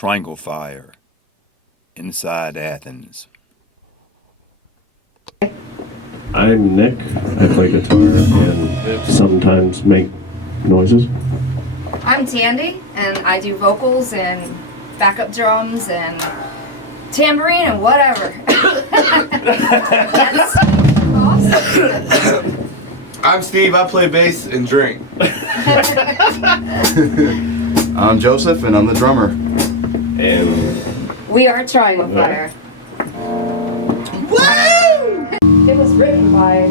Triangle Fire inside Athens. I'm Nick. I play guitar and sometimes make noises. I'm Tandy, and I do vocals and backup drums and tambourine and whatever. That's awesome. I'm Steve. I play bass and drink. I'm Joseph, and I'm the drummer. And We are Triangle Fire. It was written by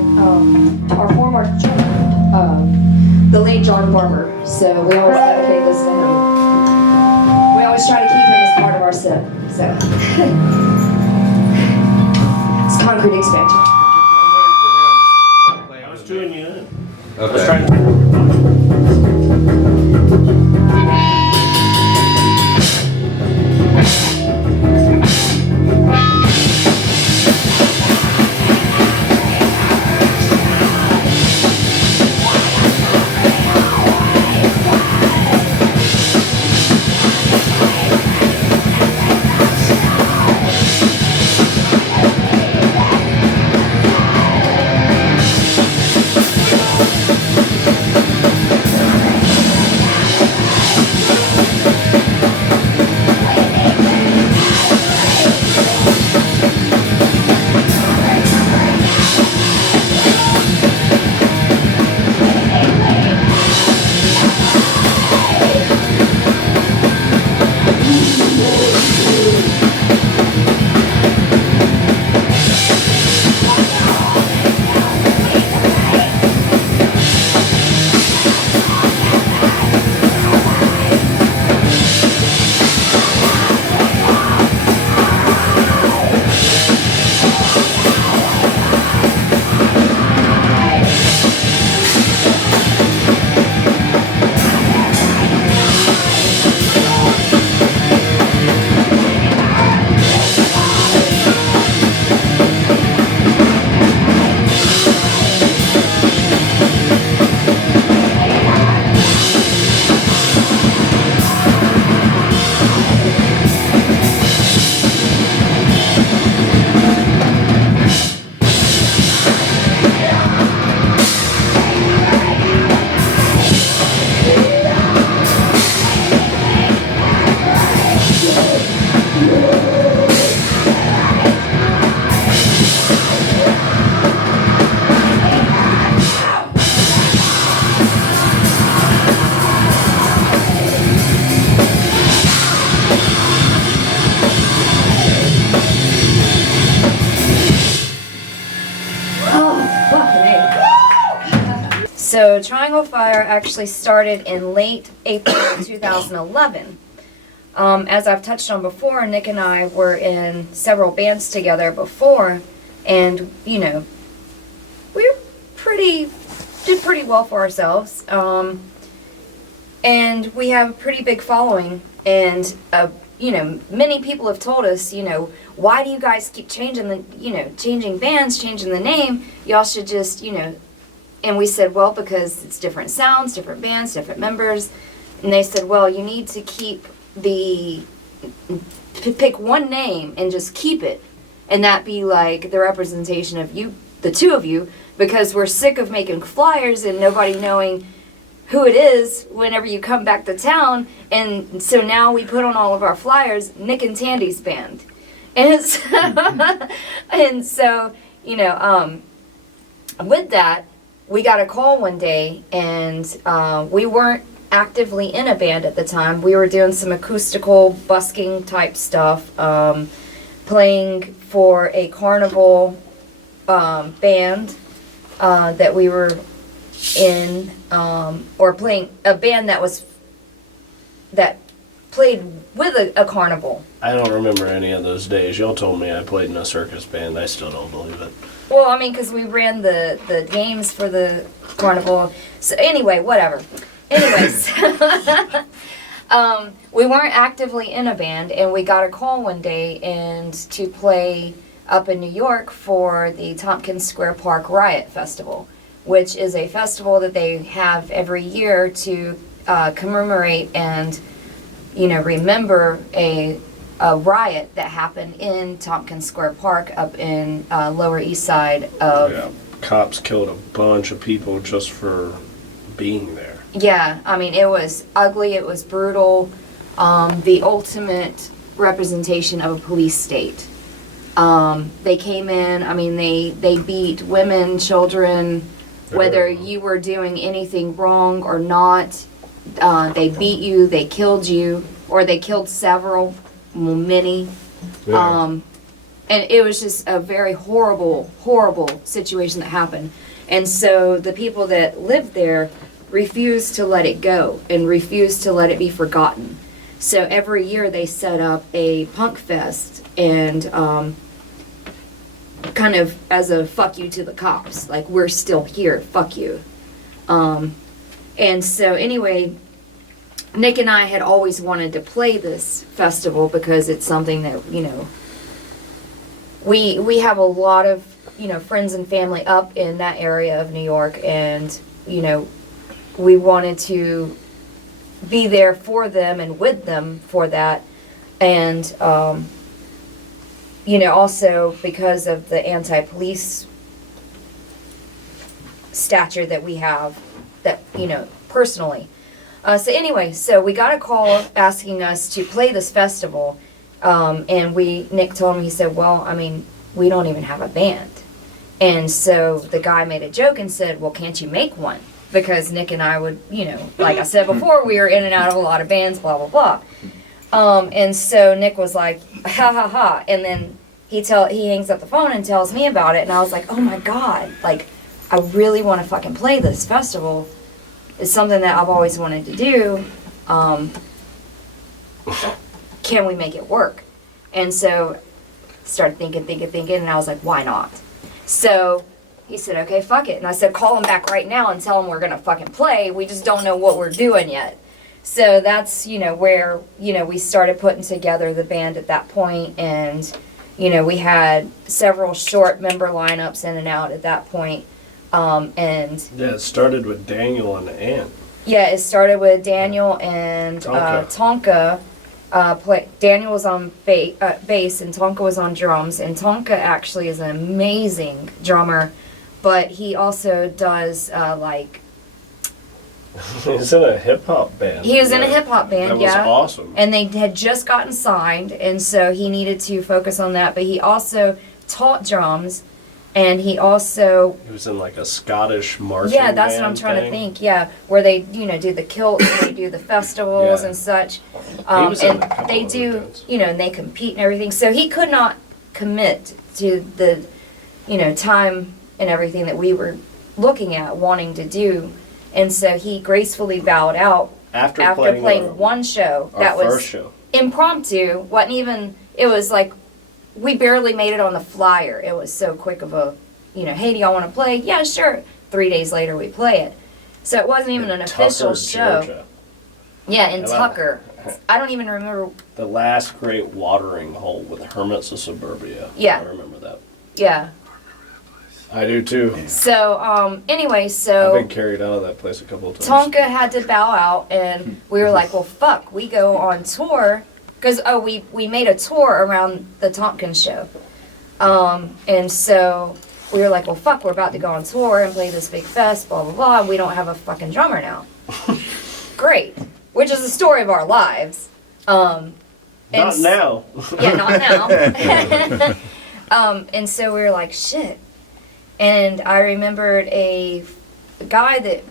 our former drummer, the late John Farmer. So we always dedicate this to him. We always try to keep him as part of our set. So it's concrete expansion. I was doing you in. Okay. I was trying to. So Triangle Fire actually started in late April 2011. As I've touched on before, Nick and I were in several bands together before, and we did pretty well for ourselves. And we have a pretty big following, and many people have told us, why do you guys keep changing changing bands, changing the name? Y'all should just, And we said, well, because it's different sounds, different bands, different members. And they said, well, you need to pick one name and just keep it. And that be like the representation of you, the two of you, because we're sick of making flyers and nobody knowing who it is whenever you come back to town. And so now we put on all of our flyers, Nick and Tandy's band. And so, with that, we got a call one day, and we weren't actively in a band at the time. We were doing some acoustical busking type stuff, playing for a carnival band that we were in, or playing a band that played with a carnival. I don't remember any of those days. Y'all told me I played in a circus band. I still don't believe it. Well, I mean, because we ran the games for the carnival. So anyway, whatever. Anyways, we weren't actively in a band, and we got a call one day and to play up in New York for the Tompkins Square Park Riot Festival, which is a festival that they have every year to commemorate and remember a riot that happened in Tompkins Square Park up in Lower East Side of. Yeah, cops killed a bunch of people just for being there. Yeah, I mean, it was ugly, it was brutal, the ultimate representation of a police state. They came in, I mean, they beat women, children, whether you were doing anything wrong or not. They beat you, they killed you, or they killed several, many. Yeah. And it was just a very horrible, horrible situation that happened. And so the people that lived there refused to let it go and refused to let it be forgotten. So every year they set up a punk fest and kind of as a fuck you to the cops. Like, we're still here, fuck you. And so anyway, Nick and I had always wanted to play this festival because it's something that, we have a lot of, friends and family up in that area of New York, and, we wanted to be there for them and with them for that. And, also because of the anti-police stature that we have, that, personally. So anyway, so we got a call asking us to play this festival. And Nick told me, he said, well, I mean, we don't even have a band. And so the guy made a joke and said, well, can't you make one? Because Nick and I would, like I said before, we were in and out of a lot of bands, blah, blah, blah. And so Nick was like, ha, ha, ha. And then he hangs up the phone and tells me about it. And I was like, oh, my God. Like, I really want to fucking play this festival. It's something that I've always wanted to do. Can we make it work? And so started thinking, and I was like, why not? So he said, okay, fuck it. And I said, call him back right now and tell him we're going to fucking play. We just don't know what we're doing yet. So that's, where, we started putting together the band at that point. And, we had several short member lineups in and out at that point. And Yeah, it started with Daniel and Ant. yeah, it started with Daniel and Tonka. Daniel was on bass and Tonka was on drums. And Tonka actually is an amazing drummer, but he also does He's in a hip hop band. He was in a hip hop band, that was yeah. awesome. And they had just gotten signed, and so he needed to focus on that. But he also taught drums, and he also He was in like a Scottish marching yeah, that's what I'm band trying thing. to think. Yeah, where they do the kilts, and they do the festivals Yeah. and such, was in a and couple they other do bands. and they compete and everything. So he could not commit to the time and everything that we were looking at wanting to do, and so he gracefully bowed out After playing our- one show our that was first show. impromptu. Wasn't even. It was like we barely made it on the flyer. It was so quick of a, hey, do y'all want to play? Yeah, sure. 3 days later, we play it. So it wasn't even an official Tucker, show. Georgia. Yeah, in How about- Tucker. I don't even remember. The last great watering hole with Hermits of Suburbia. Yeah. I remember that. Yeah. I do too. So anyway, I've so been carried out of that place a couple of times. Tonka had to bow out, and we were like, well, fuck, we go on tour. Because, we made a tour around the Tompkins show. And so we were like, well, fuck, we're about to go on tour and play this big fest, blah, blah, blah, and we don't have a fucking drummer now. Great. Which is the story of our lives. Not now. Yeah, not now. And so we were like, shit. And I remembered a guy that,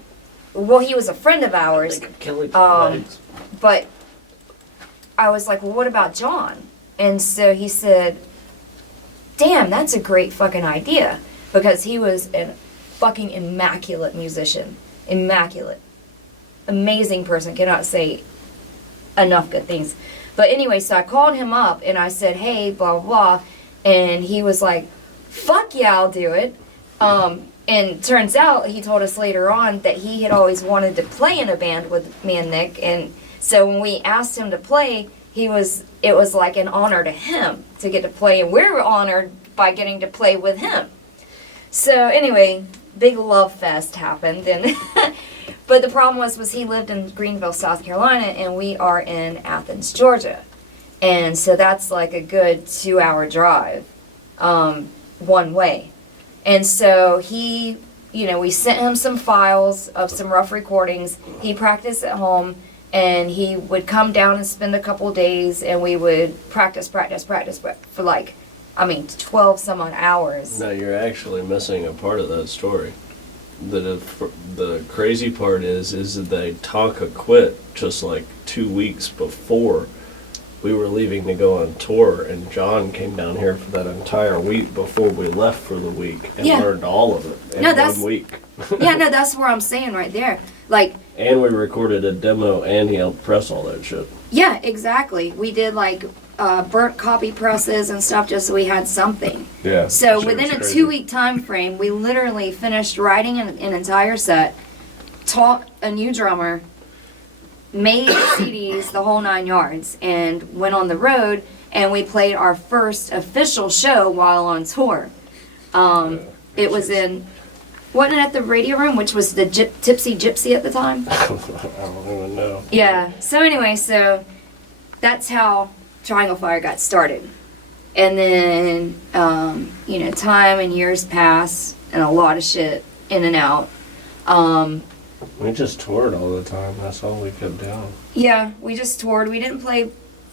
well, he was a friend of ours. But I was like, well, what about John? And so he said, damn, that's a great fucking idea. Because he was a fucking immaculate musician. Immaculate. Amazing person. Cannot say enough good things. But anyway, so I called him up and I said, hey, blah, blah, blah. And he was like, fuck yeah, I'll do it. And turns out, he told us later on that he had always wanted to play in a band with me and Nick. And so when we asked him to play, it was like an honor to him to get to play. And we were honored by getting to play with him. So anyway, big love fest happened. And But the problem was he lived in Greenville, South Carolina, and we are in Athens, Georgia. And so that's like a good 2-hour drive, one way. And so he, we sent him some files of some rough recordings. He practiced at home, and he would come down and spend a couple days, and we would practice for 12 some odd hours. No, you're actually missing a part of that story. The crazy part is that they Tonka quit just like 2 weeks before we were leaving to go on tour, and John came down here for that entire week before we left for the week and learned all of it in 1 week. Yeah, no, that's where I'm saying right there. Like, and we recorded a demo, and he helped press all that shit. Yeah, exactly. We did like burnt copy presses and stuff just so we had something. Yeah. So within a 2-week time frame, we literally finished writing an entire set, taught a new drummer, made CDs, the whole 9 yards, and went on the road, and we played our first official show while on tour. It was wasn't it at the Radio Room, which was the Tipsy Gypsy at the time? I don't even know. Yeah. So anyway, that's how Triangle Fire got started. And then, time and years pass, and a lot of shit in and out. We just toured all the time. That's all we kept doing. Yeah, we just toured. We didn't play.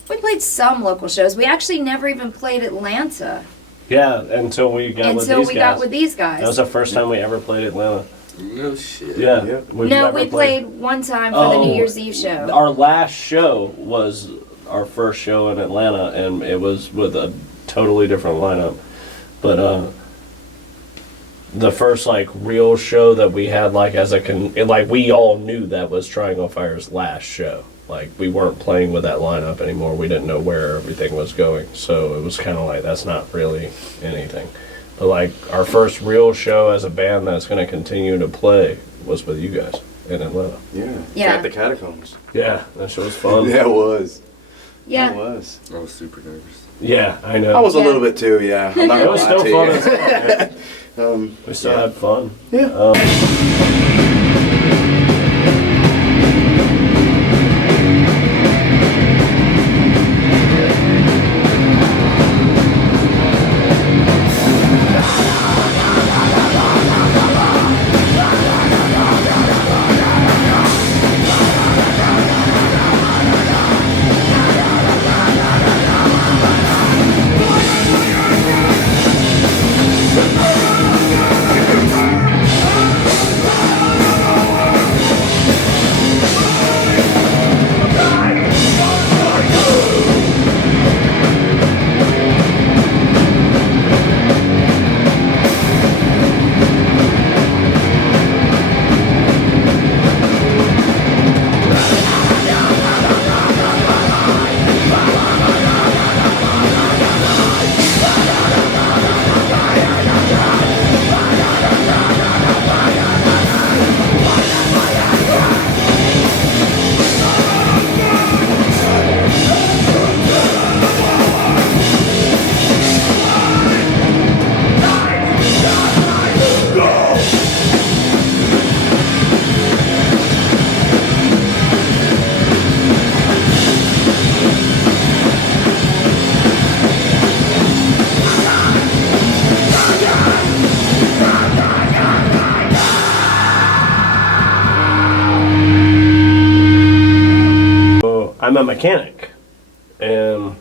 We played some local shows. We actually never even played Atlanta Yeah, until we got with these guys. That was the first time we ever played Atlanta. No shit. Yeah. We played one time for the New Year's Eve show. Our last show was our first show in Atlanta, and it was with a totally different lineup. But the first real show that we had we all knew that was Triangle Fire's last show. We weren't playing with that lineup anymore. We didn't know where everything was going, so it was kind of that's not really anything. But our first real show as a band that's going to continue to play was with you guys in Atlanta. Yeah. At the Catacombs. Yeah, that show was fun. Yeah, it was. Yeah. It was. I was super nervous. Yeah, I know. I was a little bit too, yeah. I'm not It gonna was lie still to fun you. as hell. We still had fun. Yeah. I'm a mechanic, and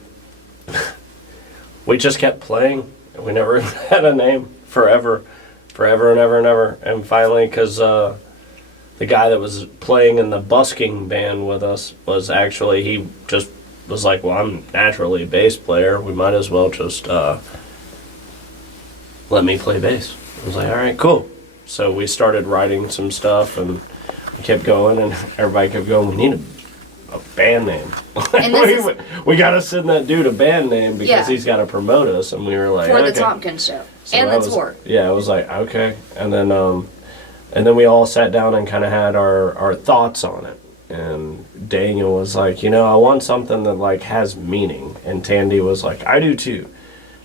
we just kept playing. We never had a name forever and ever. And finally, because the guy that was playing in the busking band with us was actually, he just was like, well, I'm naturally a bass player. We might as well just let me play bass. I was like, all right, cool. So we started writing some stuff, and we kept going, and everybody kept going, we need a band name. And we got to send that dude a band name because he's got to promote us, and we were like, for okay. the Tompkins show So and that the was, tour. Yeah, it was like, okay. And then we all sat down and kind of had our thoughts on it. And Daniel was like, I want something that has meaning. And Tandy was like, I do too.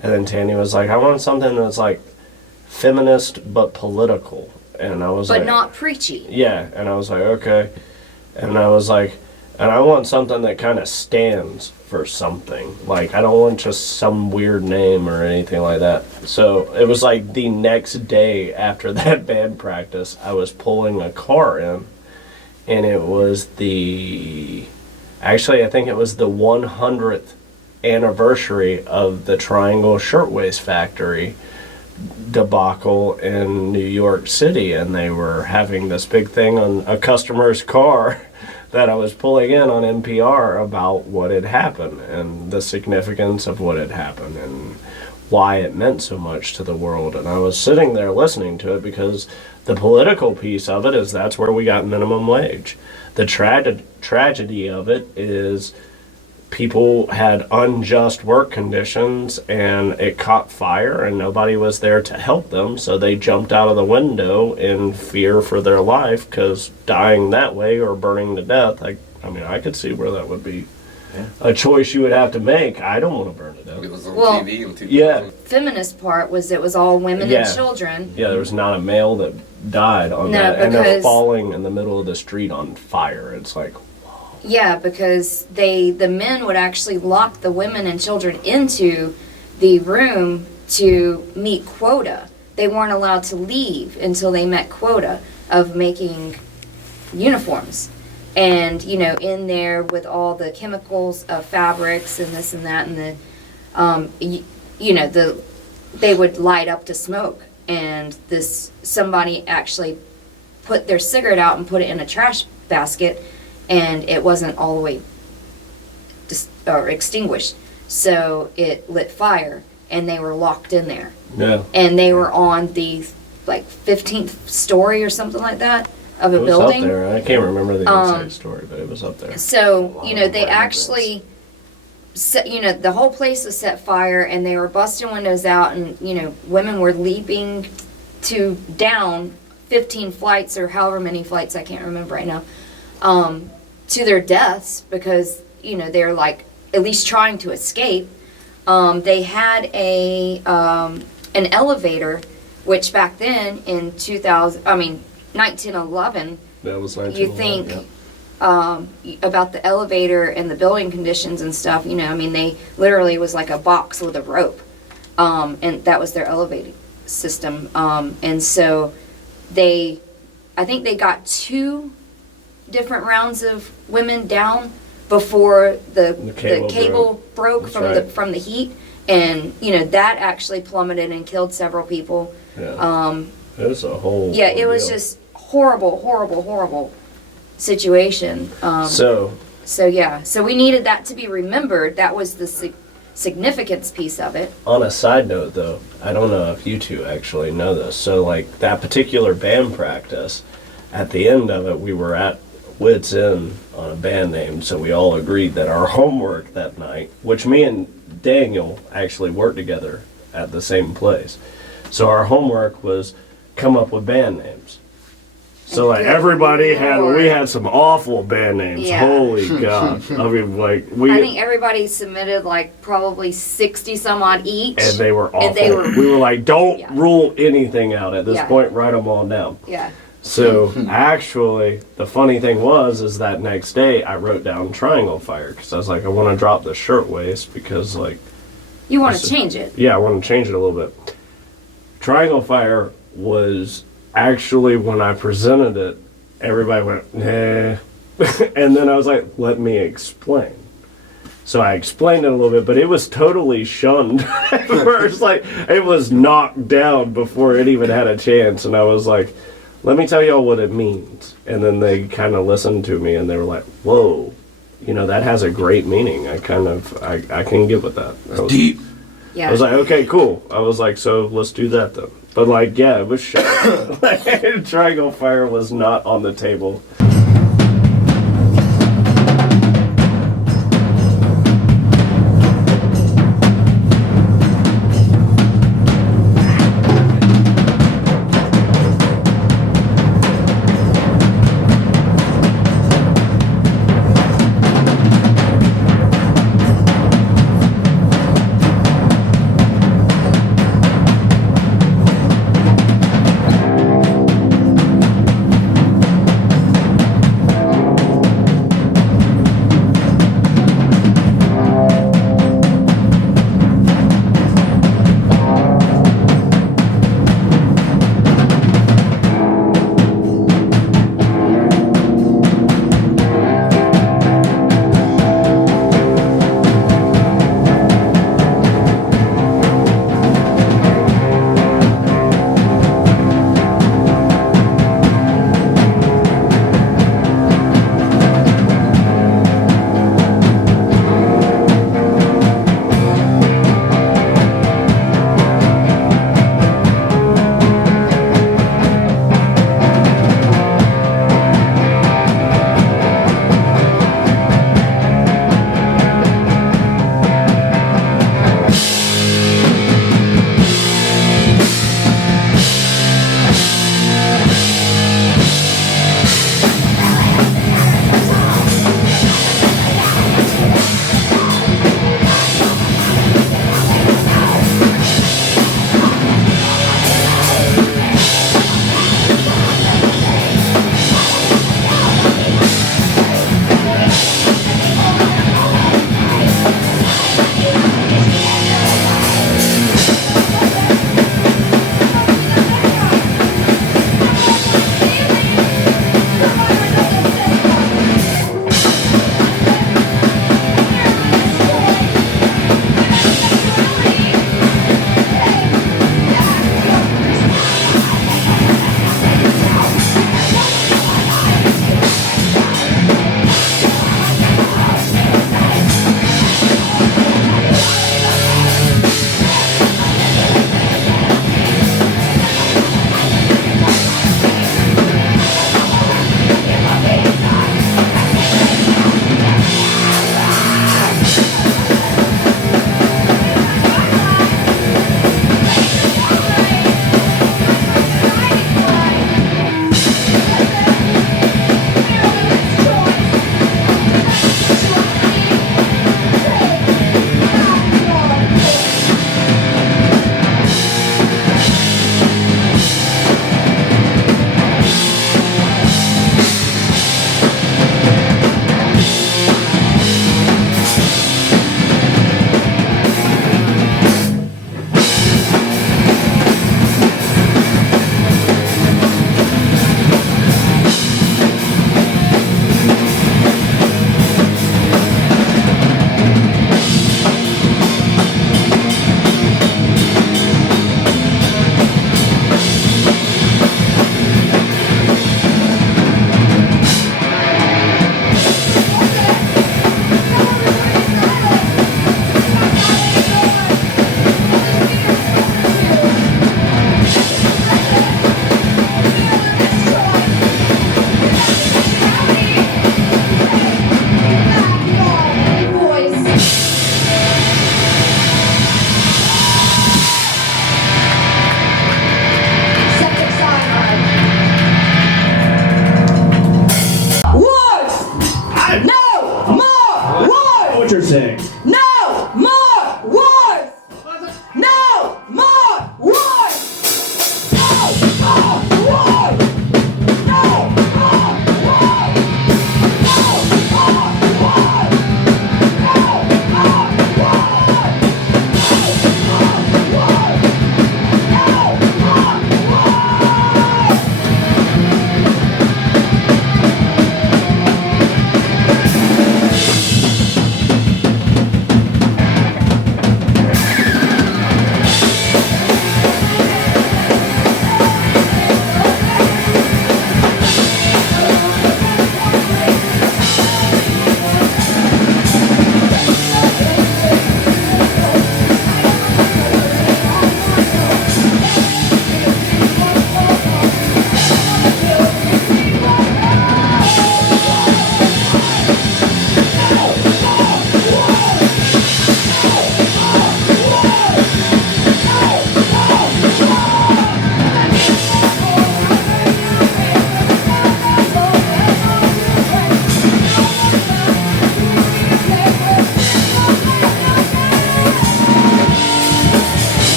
And then Tandy was like, I want something that's feminist but political. And I was But like, not preachy. yeah, and I was like, okay. And I was like, and I want something that kind of stands for something. Like, I don't want just some weird name or anything like that. So it was like the next day after that band practice, I was pulling a car in, and it was actually, I think it was the 100th anniversary of the Triangle Shirtwaist Factory debacle in New York City, and they were having this big thing on a customer's car that I was pulling in on NPR about what had happened and the significance of what had happened and why it meant so much to the world. And I was sitting there listening to it because the political piece of it is that's where we got minimum wage. The tragedy of it is people had unjust work conditions and it caught fire and nobody was there to help them, so they jumped out of the window in fear for their life, because dying that way or burning to death, I mean, I could see where that would be a choice you would have to make. I don't want to burn to death. It was on Well, TV in 2000. Yeah. Feminist part was it was all women Yeah. and children. Yeah, there was not a male that died on No, that, and they're because- falling in the middle of the street on fire. It's like, Yeah, because the men would actually lock the women and children into the room to meet quota. They weren't allowed to leave until they met quota of making uniforms. And, you know, in there with all the chemicals of fabrics and this and that and they would light up to smoke. And somebody actually put their cigarette out and put it in a trash basket, and it wasn't all the way extinguished. So it lit fire, and they were locked in there. yeah. And they were on the, 15th story or something like that of a It was building. up there. I can't remember the exact story, but it was up there. So, Wow, you know, they I remember actually set, the whole place was set fire, and they were busting windows out, and, women were leaping down 15 flights or however many flights, I can't remember right now, to their deaths because, they're at least trying to escape. They had an elevator, which back then in 1911, That was you 1911, think yeah. about the elevator and the building conditions and stuff, they literally was like a box with a rope. And that was their elevating system. And so I think they got 2 different rounds of women down before the cable broke That's from right. from the heat. And, that actually plummeted and killed several people. Yeah. It was a whole. Yeah, it was ordeal. just horrible situation. So we needed that to be remembered. That was the significance piece of it. On a side note, though, I don't know if you two actually know this. So, that particular band practice, at the end of it, we were at wit's end on a band name, so we all agreed that our homework that night, which me and Daniel actually worked together at the same place, so our homework was come up with band names. So Good everybody Lord. we had some awful band names. Yeah. Holy God! I mean, I think everybody submitted probably 60 some odd each. and they were awful. And they were- we were like, don't Yeah. rule anything out at this Yeah. point. Write them all down. Yeah. So actually, the funny thing is that next day I wrote down Triangle Fire because I was like, I want to drop the shirtwaist because You want to Listen. change it. yeah, I want to change it a little bit. Triangle Fire was actually, when I presented it, everybody went, nah. And then I was like, let me explain. So I explained it a little bit, but it was totally shunned at first. It was knocked down before it even had a chance. And I was like, let me tell y'all what it means. And then they kind of listened to me and they were like, whoa, that has a great meaning. I can get with that. I was, Deep. Yeah. I was like, okay, cool. I was like, so let's do that then. But yeah, it was shut. Triangle Fire was not on the table.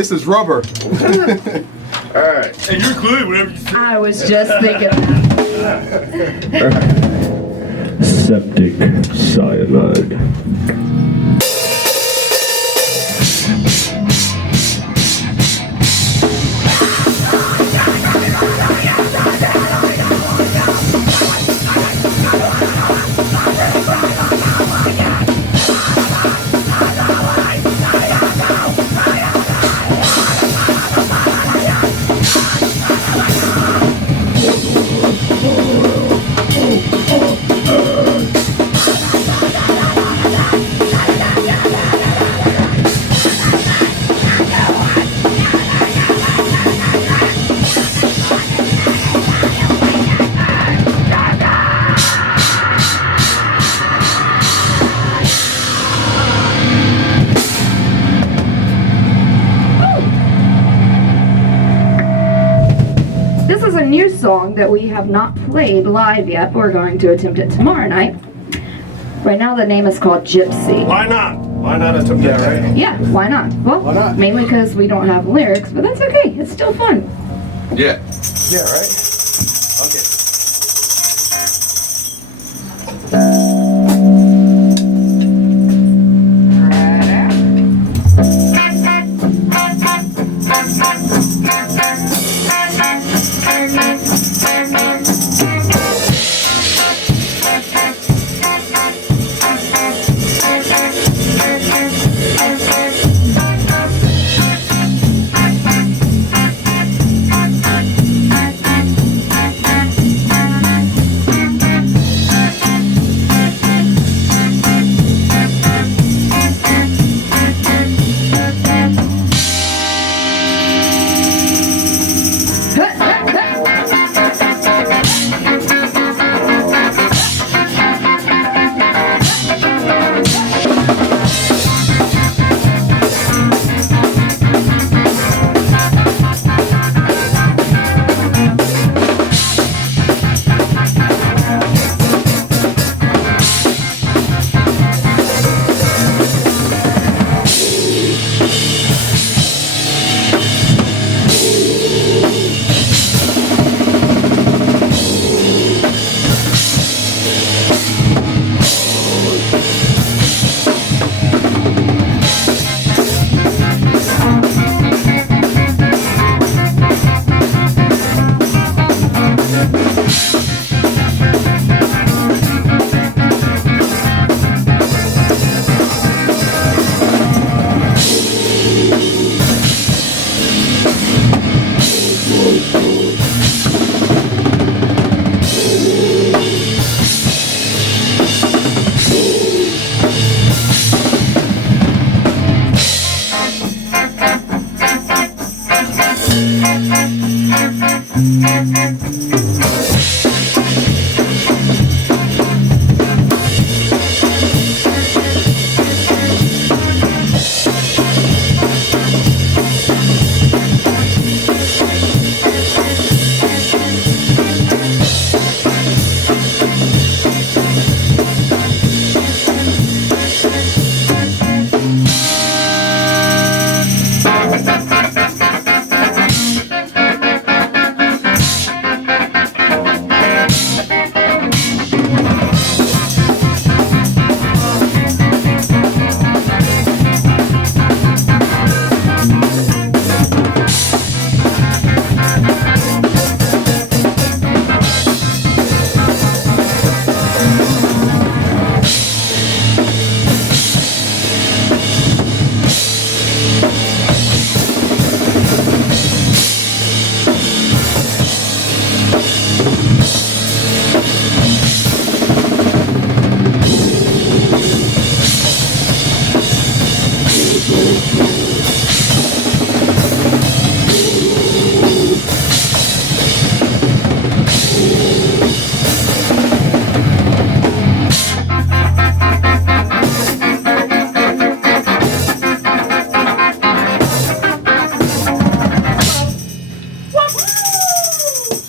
This is rubber. All right. And you're good whenever you I was just thinking. Septic cyanide. This is a new song that we have not played live yet. We're going to attempt it tomorrow night. Right now the name is called Gypsy. Why not? Why not attempt that right? Yeah, why not? Well, Why not? mainly because we don't have lyrics, but that's okay. It's still fun. Yeah. Yeah, right? Okay.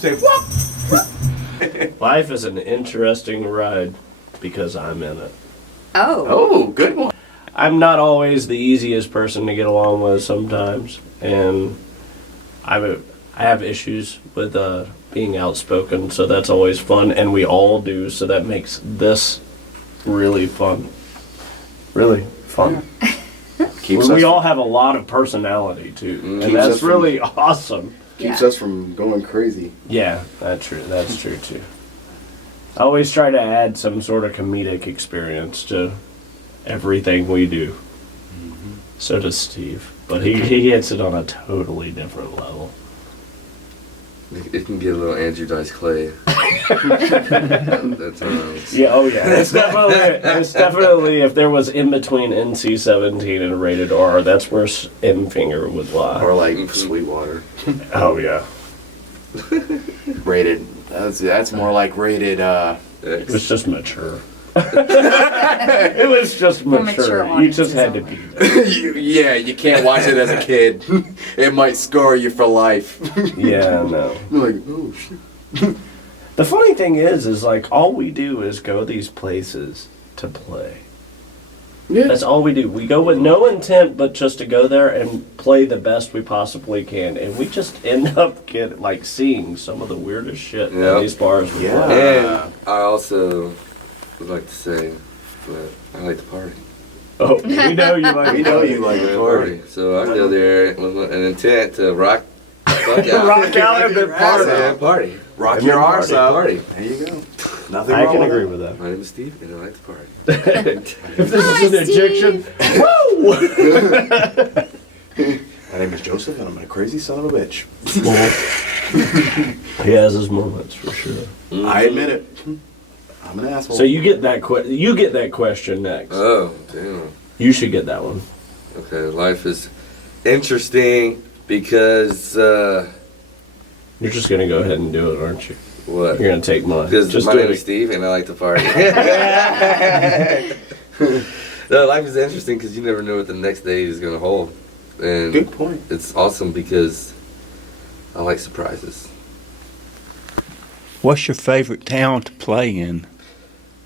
Say whoop. Life is an interesting ride because I'm in it. Oh. Oh, good one. I'm not always the easiest person to get along with sometimes, and I have issues with being outspoken, so that's always fun, and we all do, so that makes this really fun. Really fun. We all have a lot of personality too, and that's really awesome. Keeps us from going crazy. Yeah, that's true. That's true too. I always try to add some sort of comedic experience to everything we do. So does Steve, but he hits it on a totally different level. It can get a little Andrew Dice Clay. That's Yeah, oh yeah. It's definitely if there was in between NC-17 and rated R, that's where M Finger would lie. Or like Sweetwater. Oh yeah. Rated. That's more like rated. It was just mature. It was just mature. You just had to be there. You can't watch it as a kid. It might scar you for life. Yeah, no. You're like, oh shit. The funny thing is like all we do is go these places to play. Yeah. That's all we do. We go with no intent but just to go there and play the best we possibly can, and we just end up seeing some of the weirdest shit in these bars we play. And I also would like to say that I like to party. Oh, we know you like. We know you like to party. So I go there with an intent to rock fuck out. Rock out and then party. Yeah, party. Rock your arse out. Party. There you go. Nothing I wrong can with agree that. with that. My name is Steve, and I like to party. If this is an Egyptian, woo! My name is Joseph, and I'm a crazy son of a bitch. He has his moments for sure. I admit it. I'm an asshole. So you get that question next. Oh, damn. You should get that one. Okay, life is interesting because, You're just gonna go ahead and do it, aren't you? what? You're gonna take mine. Because Just my do name it. is Steve, and I like to party. No, life is interesting because you never know what the next day is going to hold. And Good point. it's awesome because I like surprises. What's your favorite town to play in?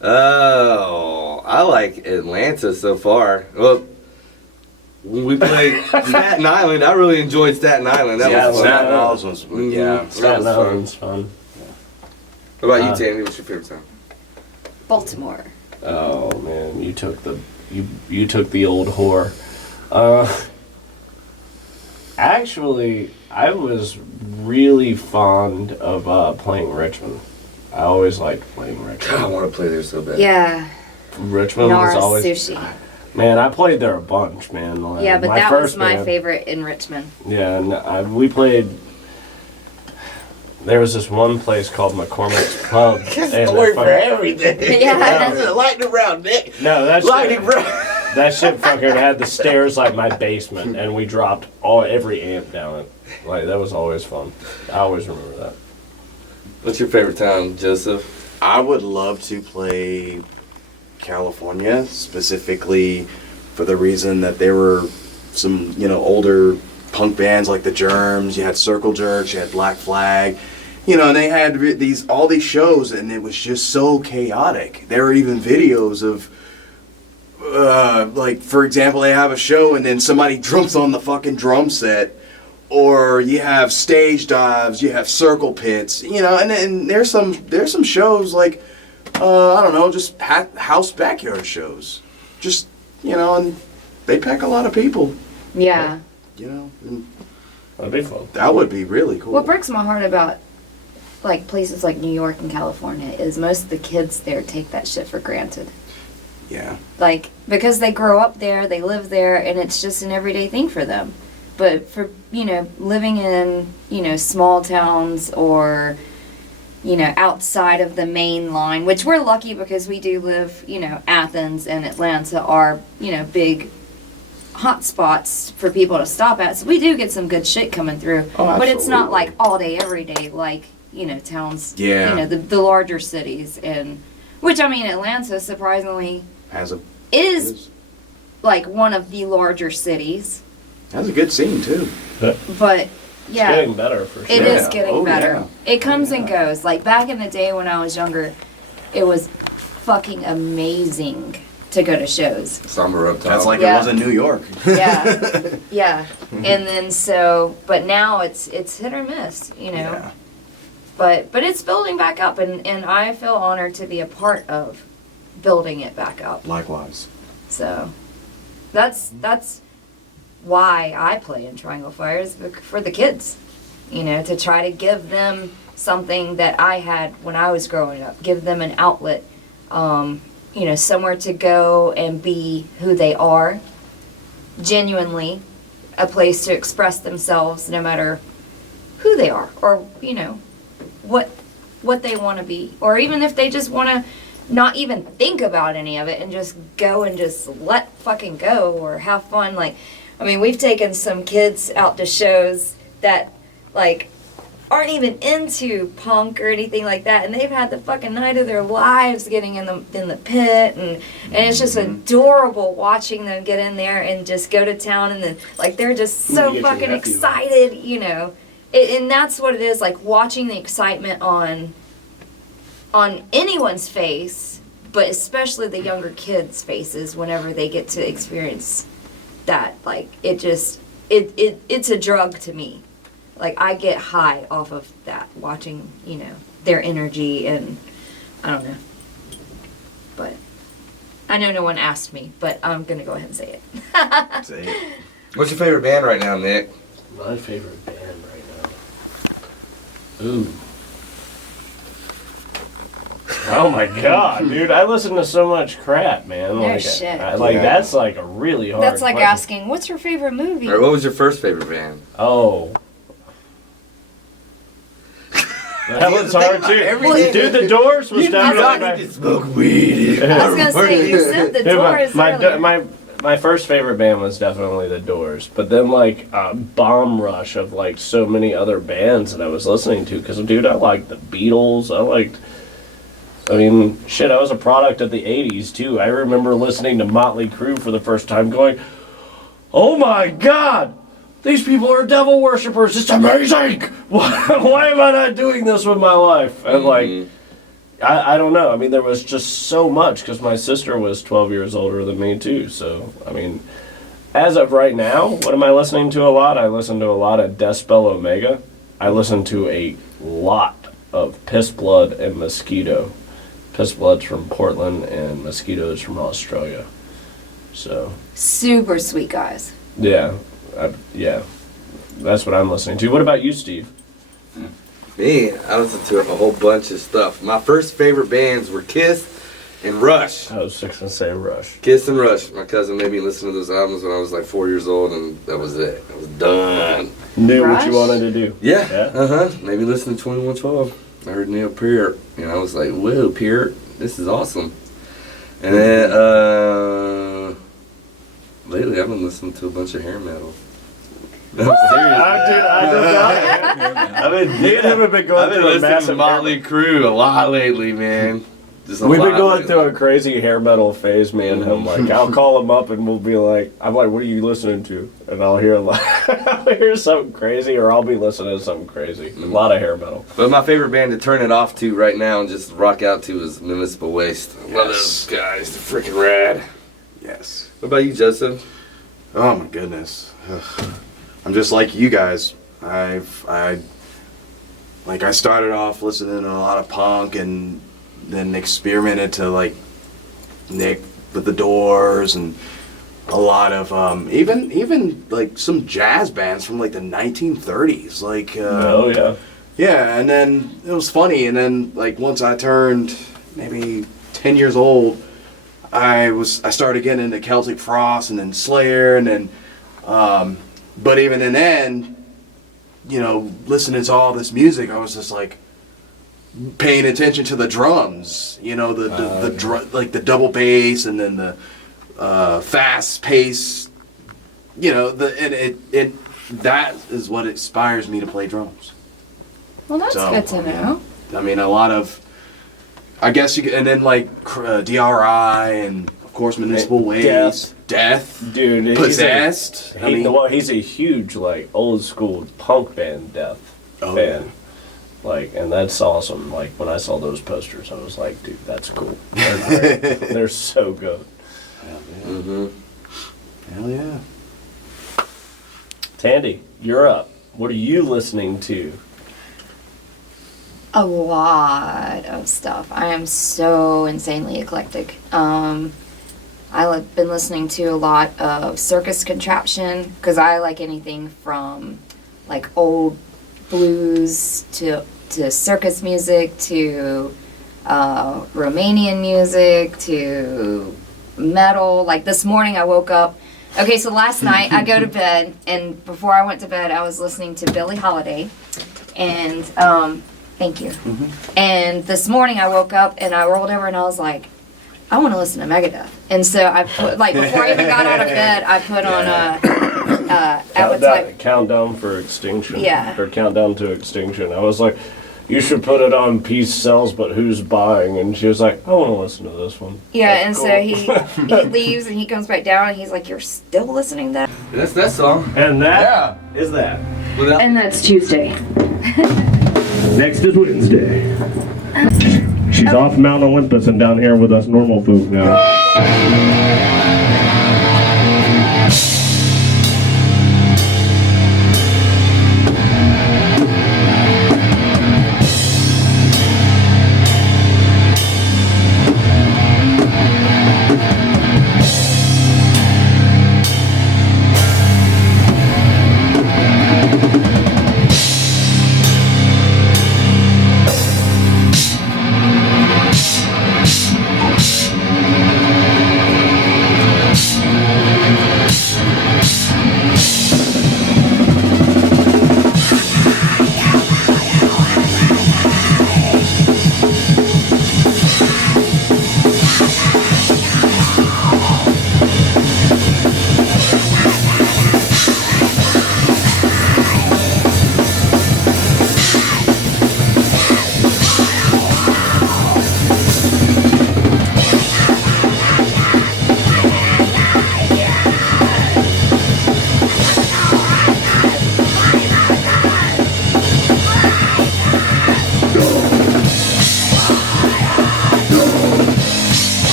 Oh, I like Atlanta so far. Well, when we played Staten Island, I really enjoyed Staten Island. That was fun. Staten Island was That Staten was fun. Island's fun. What about you, Tammy? What's your favorite town? Baltimore. Oh man, you took the old whore. Actually, I was really fond of playing Richmond. I always liked playing God, I Richmond. want to play there so bad. Yeah. Richmond Nara was always sushi. man. I played there a bunch, man. Like, Yeah, but my that was first my band- favorite in Richmond. Yeah, and we played. There was this one place called McCormick's Pub. and everything. Yeah. Lightning round, Nick. No, that Lightning shit, round. that shit fucking had the stairs like my basement, and we dropped every amp down it. Like that was always fun. I always remember that. What's your favorite town, Joseph? I would love to play California, specifically for the reason that there were some, older punk bands like the Germs. You had Circle Jerks, you had Black Flag, and they had all these shows, and it was just so chaotic. There were even videos of, like, for example, they have a show and then somebody drums on the fucking drum set. Or you have stage dives, you have circle pits, and there's some shows like, I don't know, just house backyard shows. Just, and they pack a lot of people, Yeah. and That'd be fun. that would be really cool. What breaks my heart about like places like New York and California is most of the kids there take that shit for granted. Yeah. Like, because they grow up there, they live there, and it's just an everyday thing for them. But for, living in, small towns or, outside of the main line, which we're lucky because we do live, Athens and Atlanta are, big hot spots for people to stop at. So we do get some good shit coming through. Oh, but it's not absolutely. like all day, every day, like, towns, Yeah. the larger cities. And, which, Atlanta, surprisingly, is like one of the larger cities. Has a good scene too. But yeah, It's getting better for sure. it is getting Oh, better. yeah. It comes and goes. Like back in the day when I was younger, it was fucking amazing to go to shows. Somber up top. That's like Yeah. it was in New York. Yeah, yeah. And then so, but now it's hit or miss, you know. Yeah. But it's building back up, and I feel honored to be a part of building it back up. Likewise. So that's why I play in Triangle Fires, for the kids, you know, to try to give them something that I had when I was growing up, give them an outlet, you know, somewhere to go and be who they are, genuinely, a place to express themselves no matter who they are, or, you know, what they want to be, or even if they just want to not even think about any of it and just go and just let fucking go or have fun. Like, I mean, we've taken some kids out to shows that, like, aren't even into punk or anything like that, and they've had the fucking night of their lives getting in the pit, and it's just adorable watching them get in there and just go to town, and then, like, they're just so You get your fucking nephew. excited, you know. And that's what it is, like, watching the excitement on anyone's face, but especially the younger kids' faces whenever they get to experience that. Like, it's a drug to me. Like, I get high off of that, watching, you know, their energy, and I don't know. But I know no one asked me, but I'm gonna go ahead and say it. Say it. What's your favorite band right now, Nick? My favorite band right now. Ooh. Oh my god, dude! I listen to so much crap, man. No Like, shit. Like, that's like a really hard. That's like question. asking, what's your favorite movie? Or what was your first favorite band? Oh. That was hard too. everything. Dude, the Doors was definitely Need to smoke weed. I was gonna say, you said the Dude, Doors earlier. my first favorite band was definitely the Doors, but then like a bomb rush of like so many other bands that I was listening to, because dude, I liked the Beatles. I mean, shit, I was a product of the 80s too. I remember listening to Motley Crue for the first time going, oh my god, these people are devil worshippers. It's amazing. Why am I not doing this with my life? And like, I don't know. I mean, there was just so much, because my sister was 12 years older than me too. So, I mean, as of right now, what am I listening to a lot? I listen to a lot of Decibel Omega. I listen to a lot of Piss Blood and Mosquito. Piss Blood's from Portland and Mosquito's from Australia. So, Super sweet guys. yeah. Yeah. That's what I'm listening to. What about you, Steve? Me, I listened to a whole bunch of stuff. My first favorite bands were Kiss and Rush. I was just going to say Rush. Kiss and Rush. My cousin made me listen to those albums when I was like 4 years old, and that was it. I was done. Knew what Rush? you wanted to do. Yeah. Yeah? Maybe listen to 2112. I heard Neil Peart, and I was like, whoa, Peart, this is awesome. And then, lately I've been listening to a bunch of hair metal. No, I'm serious. I mean, me and him have been going I've been through a listening to massive Motley Crue a lot lately, man. Just a We've been lot going lately. through a crazy hair metal phase, me and him. Like, I'll call him up and we'll be like, I'm like, what are you listening to? And I'll hear I'll hear something crazy, or I'll be listening to something crazy. A lot of hair metal. But my favorite band to turn it off to right now and just rock out to is Municipal Waste. I love those guys. They're freaking rad. Yes. What about you, Joseph? Oh my goodness. Ugh. I'm just like you guys. I started off listening to a lot of punk, and then experimented to like Nick with the Doors, and a lot of even like some jazz bands from like the 1930s. Like Oh, yeah. yeah, and then it was funny, and then like once I turned maybe 10 years old, I started getting into Celtic Frost and then Slayer, and then but even in then, you know, listening to all this music, I was just like paying attention to the drums, you know, like the double bass, and then the fast pace, you know, that is what inspires me to play drums. Well, that's So, good to know. I mean, a lot of, I guess you could, and then like DRI, and of course Municipal Waste, Death, Dude, Possessed. I mean, he's a huge, like, old school punk band Death Oh, fan. Like, and that's awesome. Like, when I saw those posters, I was like, dude, that's cool. They're great. They're so good. Hell yeah. Mm-hmm. Hell yeah. Tandy, you're up. What are you listening to? A lot of stuff. I am so insanely eclectic. I've been listening to a lot of circus contraption because I like anything from like old blues to circus music to Romanian music to metal. Like this morning I woke up. Okay, so last night I go to bed, and before I went to bed I was listening to Billie Holiday, and thank you. And this morning I woke up and I rolled over and I was like, I want to listen to Megadeth. And so I put, like, before I even got out of bed, I put on Appetite. Countdown for Extinction. Yeah. Or Countdown to Extinction. I was like, you should put it on Peace Sells, but who's buying? And she was like, I want to listen to this one. Yeah, That's and cool. so he leaves and he comes back down and he's like, you're still listening to that? That's that song. And that Yeah. is that. Without And that's Tuesday. Next is Wednesday. She's off Mount Olympus and down here with us normal folk now.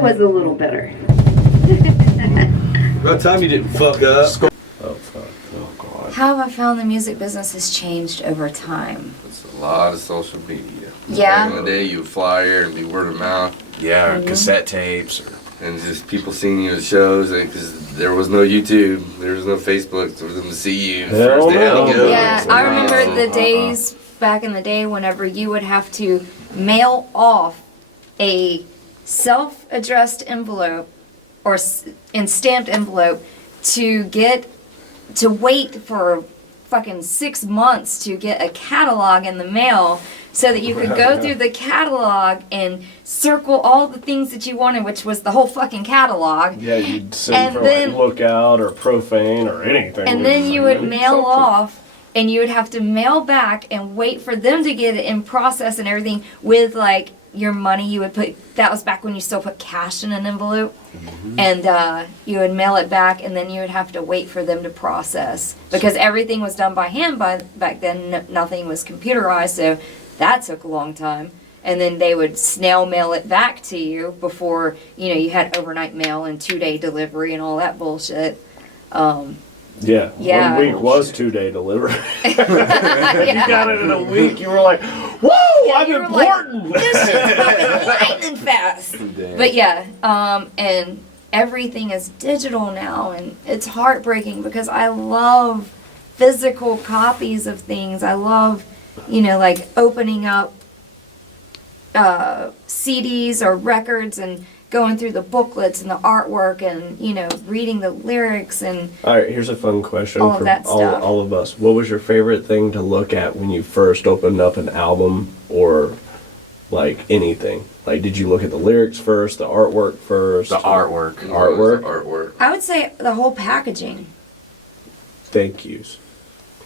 was a little better. About time you didn't fuck up. Oh, fuck. Oh, God. How have I found the music business has changed over time? It's a lot of social media. Yeah. Back in the day, you would flyer and be word of mouth, Yeah, or cassette tapes. Or and just people seeing you at shows, because there was no YouTube, there was no Facebook for them to see you. Hell First day no. out you go. Yeah, I remember the Uh-uh. days back in the day whenever you would have to mail off a self-addressed envelope or in stamped envelope to wait for fucking 6 months to get a catalog in the mail so that you could go through the catalog and circle all the things that you wanted, which was the whole fucking catalog. Yeah, you'd send And for then- like Lookout or Profane or anything. And then you would Something. mail off, and you would have to mail back and wait for them to get it in process and everything with like your money, you would put, that was back when you still put cash in an envelope, and you would mail it back, and then you would have to wait for them to process, because everything was done by hand back then. Nothing was computerized, so that took a long time. And then they would snail mail it back to you before, you know, you had overnight mail and 2-day delivery and all that bullshit. Yeah. Yeah. 1 week was 2-day delivery. You Yeah. got it in a week. You were like, whoa, Yeah, I'm you were like, important. this shit's fucking lightning fast. But yeah, and everything is digital now, and it's heartbreaking because I love physical copies of things. I love, you know, like opening up CDs or records and going through the booklets and the artwork and, you know, reading the lyrics and All right, here's a fun question All of for that stuff. all of us. What was your favorite thing to look at when you first opened up an album or like anything? Like, did you look at the lyrics first, the artwork first? The artwork. Artwork? Artwork. I would say the whole packaging. Thank yous.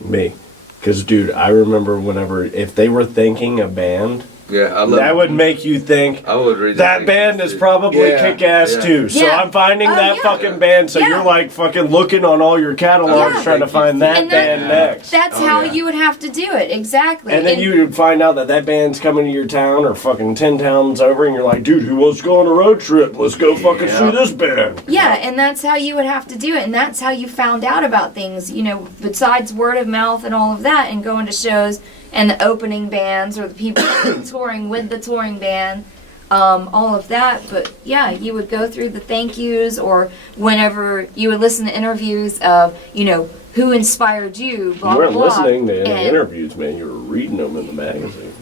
Me. Because, dude, I remember whenever, if they were thanking a band, Yeah, I love. that would make you think, I would read that band is probably Yeah, kick-ass yeah. too. So Yeah. I'm finding Oh, that yeah. fucking band. So Yeah. you're like fucking looking on all your catalogs Yeah. trying to find that And that- band next. That's Oh, how yeah. you would have to do it, exactly. And then you would find out that that band's coming to your town or fucking 10 towns over, and you're like, dude, who wants to go on a road trip? Let's go fucking see this band. Yeah, and that's how you would have to do it, and that's how you found out about things, you know, besides word of mouth and all of that, and going to shows and the opening bands or the people touring with the touring band, all of that. But yeah, you would go through the thank yous, or whenever you would listen to interviews of, you know, who inspired you, blah, You blah, weren't blah. listening to any And- interviews, man. You were reading them in the magazines.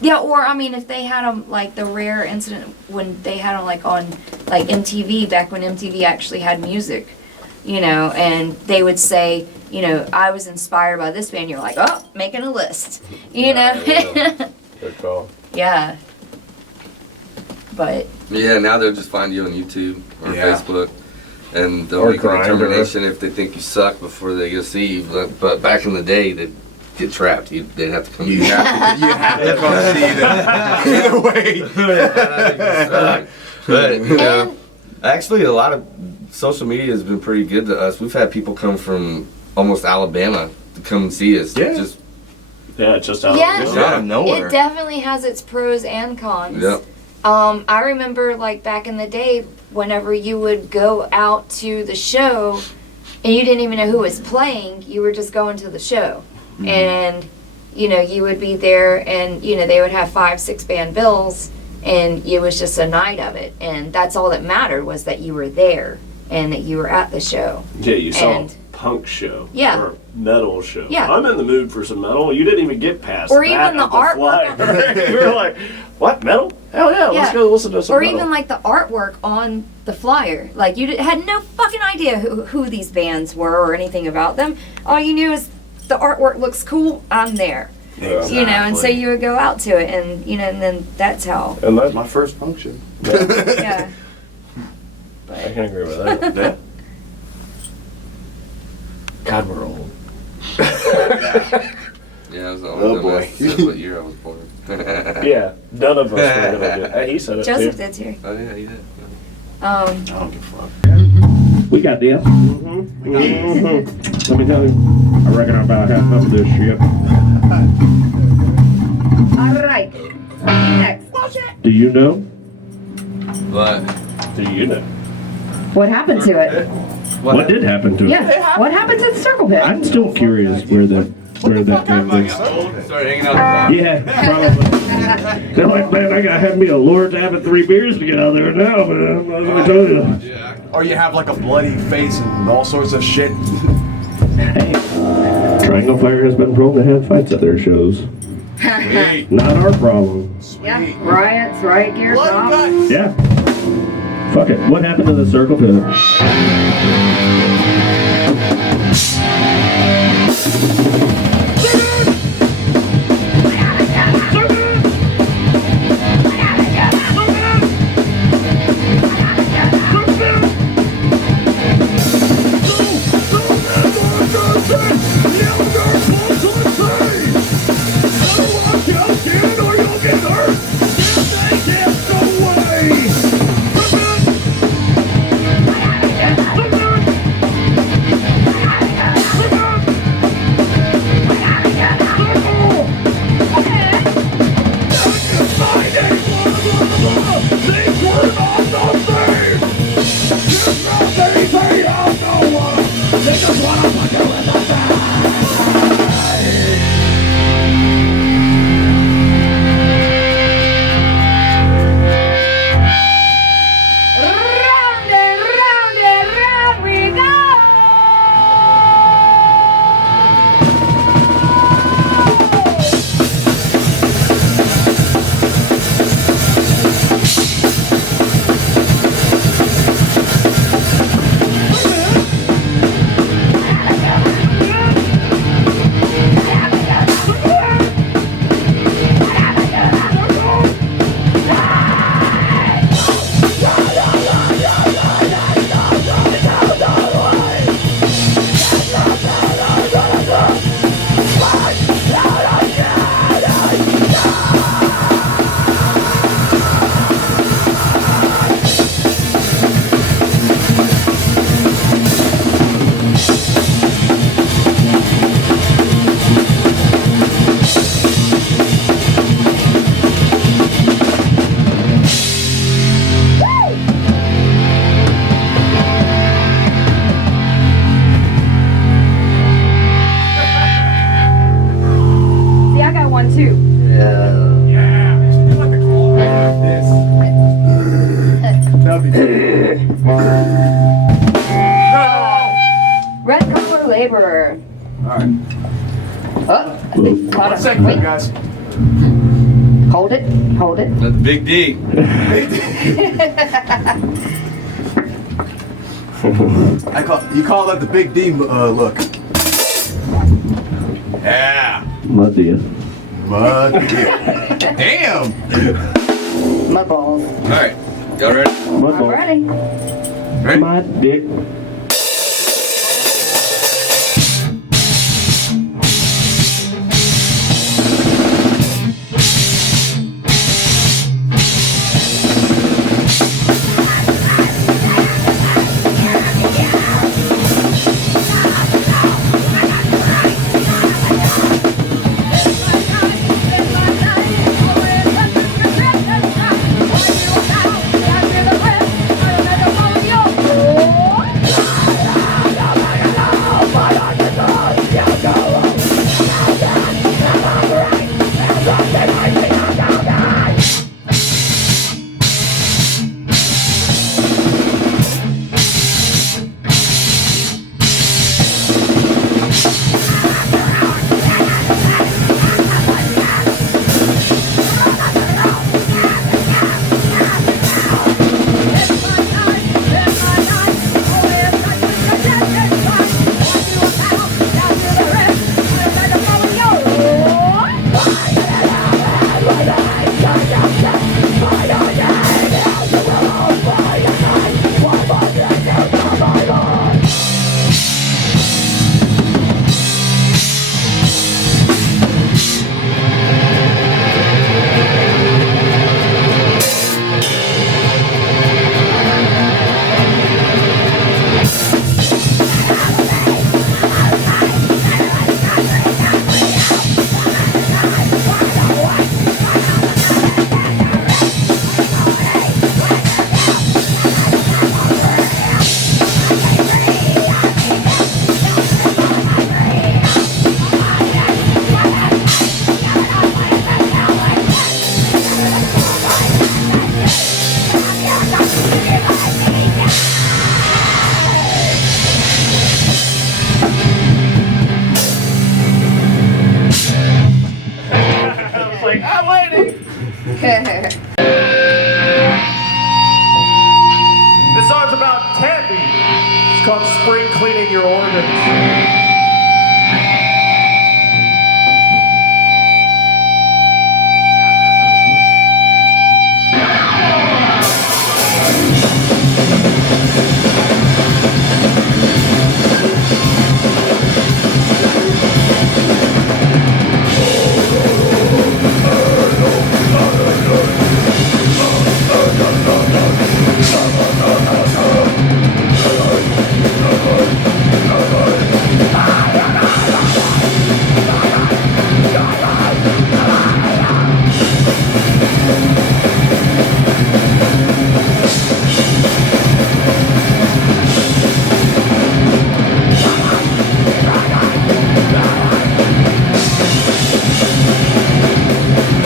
Yeah, or I mean, if they had them, like the rare incident when they had them like on like MTV, back when MTV actually had music, you know, and they would say, you know, I was inspired by this band. You're like, oh, making a list, you know. Good call. Yeah. But Yeah, now they'll just find you on YouTube or Yeah. Facebook, and they'll Or make a Grindr. determination if they think you suck before they go see you. But back in the day, they'd get trapped. They'd have to come. You have to come see them. Either way. But you know, and actually, a lot of social media has been pretty good to us. We've had people come from almost Alabama to come and see us. Yeah. Just Yeah, it's just out Yeah. of Just the out of nowhere. it definitely has its pros and cons. Yep. I remember like back in the day, whenever you would go out to the show and you didn't even know who was playing, you were just going to the show. And, you know, you would be there and, you know, they would have 5-6 band bills and it was just a night of it. And that's all that mattered, was that you were there and that you were at the show. Yeah, you saw And- a punk show. Yeah. Or a metal show. Yeah. I'm in the mood for some metal. You didn't even get past Or that even the of artwork. flyer. You were like, what, metal? Hell yeah, let's Yeah. go listen to some Or metal. even like the artwork on the flyer. Like you had no fucking idea who these bands were or anything about them. All you knew is the artwork looks cool, I'm there. Yeah. You know, and so you would go out to it, and you know, and then that's how. And that's my first function. Yeah. I can agree with that. Yeah. God, we're old. Yeah, I was the Oh, only one boy. that said what year I was born. Yeah, none of us were gonna get. Hey, he said it Joseph too. did too. Oh yeah, yeah. I don't give a fuck. We got this. Let me tell you, I reckon I'm about half enough of this shit. All right. Next. Do you know? But Do you know? What happened to it? What did happen to it? Yeah. What happened to the circle pit? I'm still curious where that came from. started hanging out at the bar. Yeah, probably. They're like, man, I gotta have me a Lord to have 3 beers to get out there now, man. Let me tell you. Or you have like a bloody face and all sorts of shit. Hey, Triangle Fire has been prone to have fights at their shows. Not our problem. Yeah. Riots, riot gear, cops. Yeah. Fuck it. What happened to the circle pit? Round we go. See, I got one too. Red collar laborer. Alright. Oh, I think, hold on. Second, Wait. guys. Hold it. Hold it. That's Big D. You call that the big D look. Yeah. Mud deer. Mud. Damn. My balls. Alright. Y'all ready? Mud I'm ball. ready. Ready? Mud dick. This song's about tapping. It's called Spring Cleaning Your Organs.